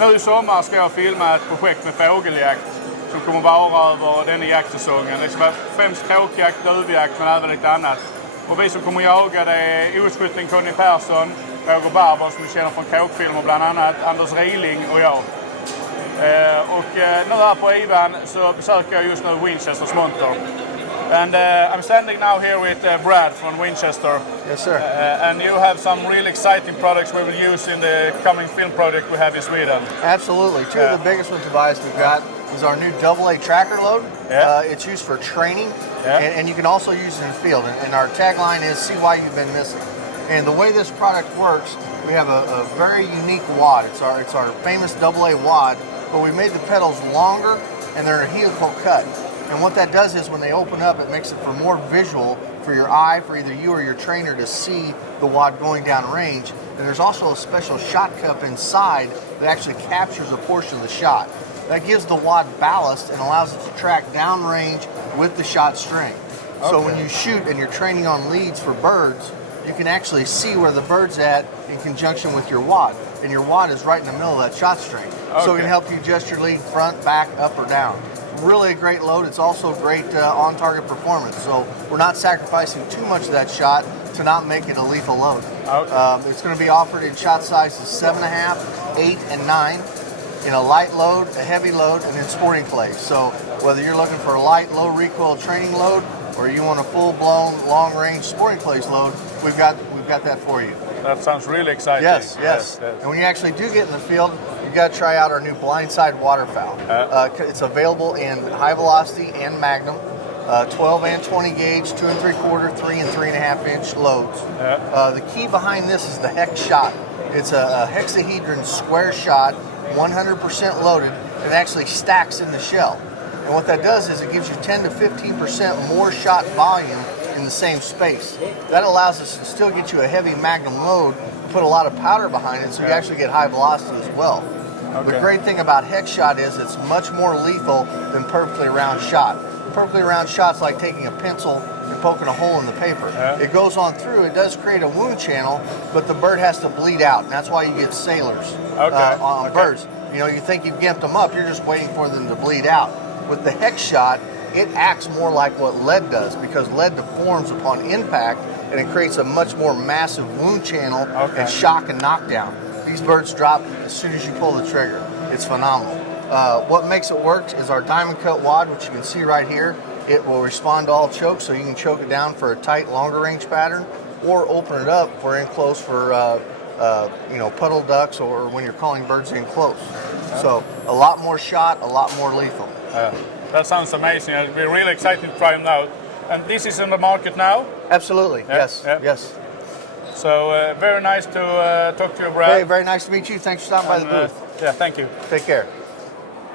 Nu i sommar ska jag filma ett projekt med fågeljakt som kommer vara över denna jaktsäsongen. Det ska vara främst kråkjakt, duvjakt men även lite annat. Och vi som kommer jaga det är oskytten Conny Persson, Roger Barber som vi känner från kråkfilmer bland annat, Anders Riling och jag. Och nu här på IWA så besöker jag just nu Winchesters monter. And I'm standing now here with Brad from Winchester. Yes, sir. And you have some really exciting products we will use in the coming film project we have in Sweden. Absolutely. Two of the biggest ones, Tobias, we've got is our new AA tracker load. It's used for training, and you can also use it in the field. And our tagline is, see why you've been missing. And the way this product works, we have a very unique wad. It's our famous AA wad, but we made the pedals longer, and they're a helical cut. And what that does is when they open up, it makes it for more visual for your eye, for either you or your trainer to see the wad going down range. And there's also a special shot cup inside that actually captures a portion of the shot. That gives the wad ballast and allows it to track down range with the shot string. Okay. So when you shoot and you're training on leads for birds, you can actually see where the bird's at in conjunction with your wad. And your wad is right in the middle of that shot string. Okay. So it can help you adjust your lead front, back, up, or down. Really a great load. It's also great on-target performance. So we're not sacrificing too much of that shot to not make it a lethal load. Okay. It's going to be offered in shot sizes 7.5, 8, and 9. In a light load, a heavy load, and in sporting clays. So whether you're looking for a light, low recoil training load, or you want a full-blown, long-range sporting clays load, we've got that for you. That sounds really exciting. Yes. And when you actually do get in the field, you've got to try out our new blindside waterfowl. It's available in high velocity and magnum, 12 and 20 gauge, 2 3/4, 3 and 3.5 inch loads. The key behind this is the hex shot. It's a hexahedron square shot, 100% loaded. It actually stacks in the shell. And what that does is it gives you 10 to 15% more shot volume in the same space. That allows us to still get you a heavy magnum load, put a lot of powder behind it, so you actually get high velocity as well. Okay. The great thing about hex shot is it's much more lethal than perfectly round shot. Perfectly round shot's like taking a pencil and poking a hole in the paper. It goes on through, it does create a wound channel, but the bird has to bleed out, and that's why you get sailors on birds. You know, you think you've gimped them up, you're just waiting for them to bleed out. With the hex shot, it acts more like what lead does, because lead deforms upon impact, and it creates a much more massive wound channel and shock and knockdown. These birds drop as soon as you pull the trigger. It's phenomenal. What makes it work is our diamond cut wad, which you can see right here. It will respond to all chokes, so you can choke it down for a tight, longer range pattern, or open it up if we're in close for puddle ducks, or when you're calling birds in close. So a lot more shot, a lot more lethal. That sounds amazing. I'd be really excited to try them out. And this is in the market now? Absolutely, yes. So very nice to talk to you, Brad. Hey, very nice to meet you. Thanks for stopping by the booth. Thank you. Take care.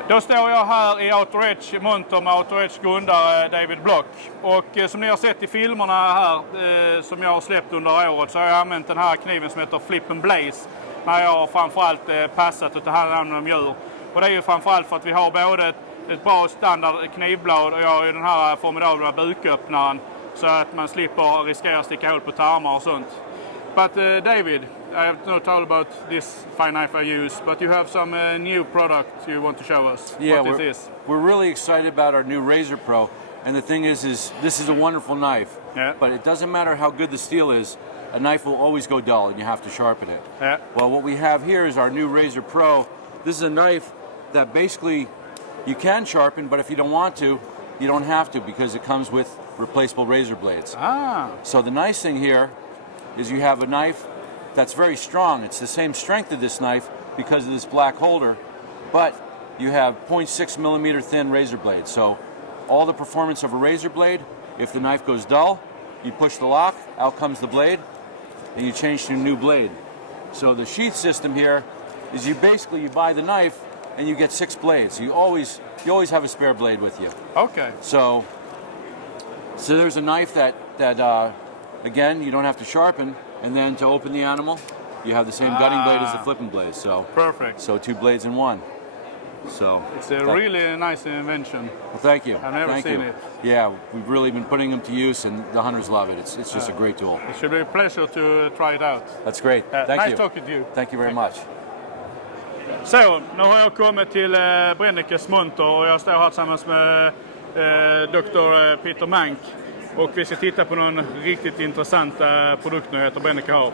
Då står jag här i Outdoor Edge monter med Outdoor Edge grundare David Block. Och som ni har sett i filmerna här som jag har släppt under året, så har jag använt den här kniven som heter Flip and Blaze när jag har framförallt passat och tagit hand om djur. Och det är ju framförallt för att vi har både ett bra standard knivblad och jag har ju den här formidabla buköppnaren så att man slipper riskera att sticka hål på tarmar och sånt. But David, I have not told about this fine knife I use, but you have some new product you want to show us. Yeah, what is this? We're really excited about our new Razor Pro, and the thing is this is a wonderful knife. But it doesn't matter how good the steel is, a knife will always go dull, and you have to sharpen it. Well, what we have here is our new Razor Pro. This is a knife that basically you can sharpen, but if you don't want to, you don't have to, because it comes with replaceable razor blades. So the nice thing here is you have a knife that's very strong. It's the same strength of this knife because of this black holder, but you have 0.6 millimeter thin razor blades. So all the performance of a razor blade, if the knife goes dull, you push the lock, out comes the blade, and you change to a new blade. So the sheath system here is you buy the knife and you get 6 blades. You always have a spare blade with you. Okay. So there's a knife that again, you don't have to sharpen, and then to open the animal, you have the same gutting blade as the flipping blade. So perfect. So 2 blades in one. So it's a really nice invention. Well, thank you. I've never seen it. Yeah, we've really been putting them to use, and the hunters love it. It's just a great tool. It should be a pleasure to try it out. That's great. Thank you. Nice talking to you. Thank you very much. Så, nu har jag kommit till Brennekes monter och jag står här tillsammans med Dr. Peter Mank. Och vi ska titta på någon riktigt intressanta produktnyheter Brenneke har.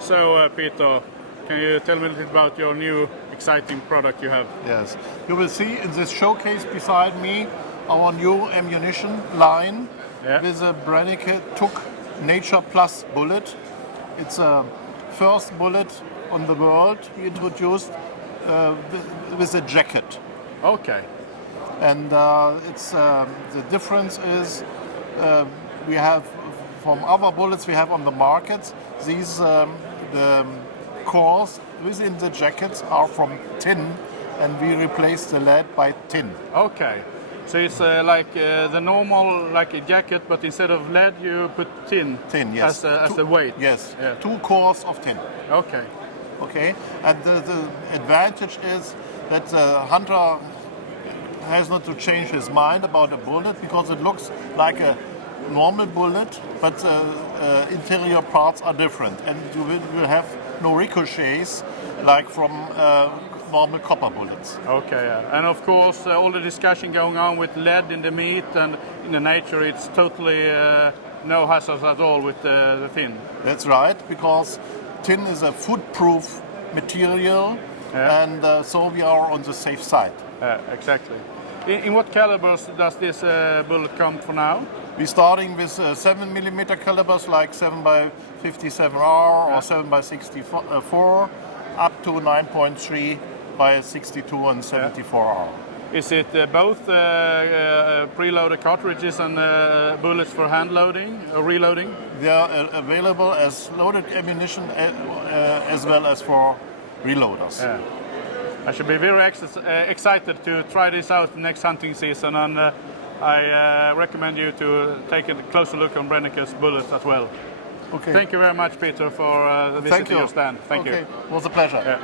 So Peter, can you tell me a little about your new exciting product you have? Yes, you will see in this showcase beside me our new ammunition line with a Brenneke Took Nature Plus bullet. It's a first bullet on the world we introduced with a jacket. Okay. And it's the difference is we have from other bullets we have on the market. These the cores within the jackets are from tin, and we replace the lead by tin. Okay. So it's like the normal, like a jacket, but instead of lead, you put tin. Tin, yes. As a weight. Yes. Yeah. 2 cores of tin. Okay. Okay. And the advantage is that the hunter has not to change his mind about a bullet because it looks like a normal bullet, but interior parts are different, and you will have no ricochets like from normal copper bullets. Okay, yeah. And of course, all the discussion going on with lead in the meat and in the nature, it's totally no hazards at all with the tin. That's right, because tin is a food-proof material, and so we are on the safe side. Exactly. In what calibers does this bullet come for now? We're starting with 7mm calibers like 7x57R or 7x64, up to 9.3 by 62 and 74R. Is it both preloaded cartridges and bullets for hand loading or reloading? They are available as loaded ammunition as well as for reloaders. Yeah. I should be very excited to try this out next hunting season, and I recommend you to take a closer look on Brenneke's bullets as well. Okay. Thank you very much, Peter, for visiting your stand. Thank you. It was a pleasure. Yeah.